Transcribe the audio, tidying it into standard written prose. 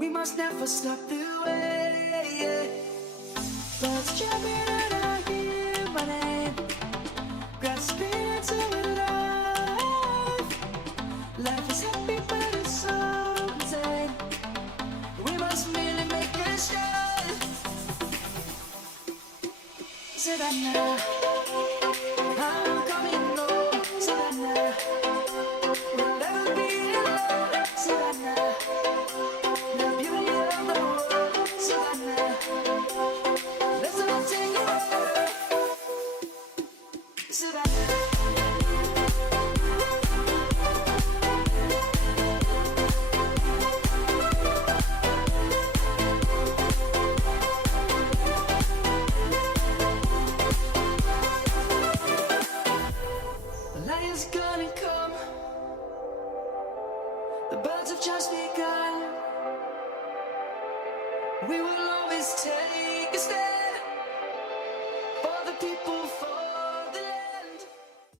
We must never stop the way. Birds jumping and I hear my name, grasping into life. Life is happy but it's so insane. We must merely make a start. Savannah, I'm coming home. Savannah, we'll never be alone. Savannah, the beauty of the world. Savannah, let's all take it over. Savannah. The lion's gonna come. The birds have just begun. We will always take a stand.